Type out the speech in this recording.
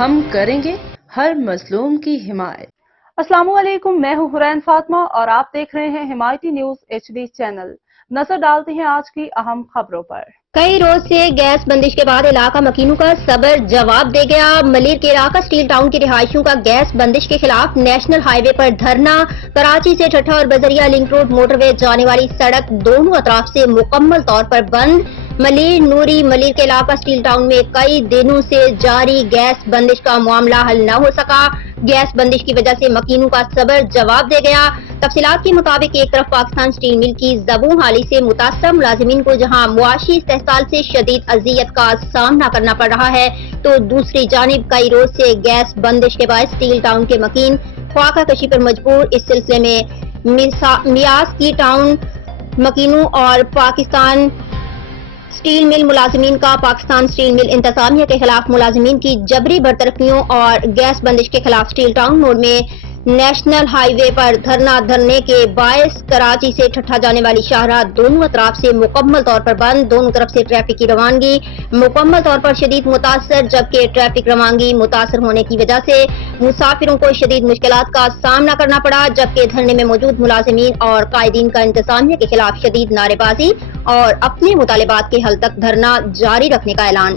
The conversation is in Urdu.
ہم کریں گے ہر مظلوم کی حمایت۔ السلام علیکم، میں ہوں حرین فاطمہ اور آپ دیکھ رہے ہیں حمایتی نیوز HD چینل۔ نظر ڈالتے ہیں آج کی اہم خبروں پر۔ کئی روز سے گیس بندش کے بعد علاقہ مکینوں کا صبر جواب دے گیا۔ ملیر کے علاقہ اسٹیل ٹاؤن کی رہائشیوں کا گیس بندش کے خلاف نیشنل ہائی وے پر دھرنا۔ کراچی سے ٹھٹھہ اور بذریعہ لنک روڈ موٹر وے جانے والی سڑک دونوں اطراف سے مکمل طور پر بند۔ ملیر نوری ملیر کے علاقہ اسٹیل ٹاؤن میں کئی دنوں سے جاری گیس بندش کا معاملہ حل نہ ہو سکا۔ گیس بندش کی وجہ سے مکینوں کا صبر جواب دے گیا۔ تفصیلات کے مطابق ایک طرف پاکستان اسٹیل مل کی زبوں حالی سے متاثرہ ملازمین کو جہاں معاشی استحصال سے شدید اذیت کا سامنا کرنا پڑ رہا ہے، تو دوسری جانب کئی روز سے گیس بندش کے باعث اسٹیل ٹاؤن کے مکین خواکہ کشی پر مجبور۔ اس سلسلے میں میاس کی ٹاؤن مکینوں اور پاکستان اسٹیل مل ملازمین کا پاکستان اسٹیل مل انتظامیہ کے خلاف ملازمین کی جبری برطرفیوں اور گیس بندش کے خلاف اسٹیل ٹاؤن موڑ میں نیشنل ہائی وے پر دھرنا دھرنے کے باعث کراچی سے ٹھٹھہ جانے والی شاہراہ دونوں اطراف سے مکمل طور پر بند۔ دونوں طرف سے ٹریفک کی روانگی مکمل طور پر شدید متاثر، جبکہ ٹریفک روانگی متاثر ہونے کی وجہ سے مسافروں کو شدید مشکلات کا سامنا کرنا پڑا، جبکہ دھرنے میں موجود ملازمین اور قائدین کا انتظامیہ کے خلاف شدید نعرے بازی اور اپنے مطالبات کے حل تک دھرنا جاری رکھنے کا اعلان۔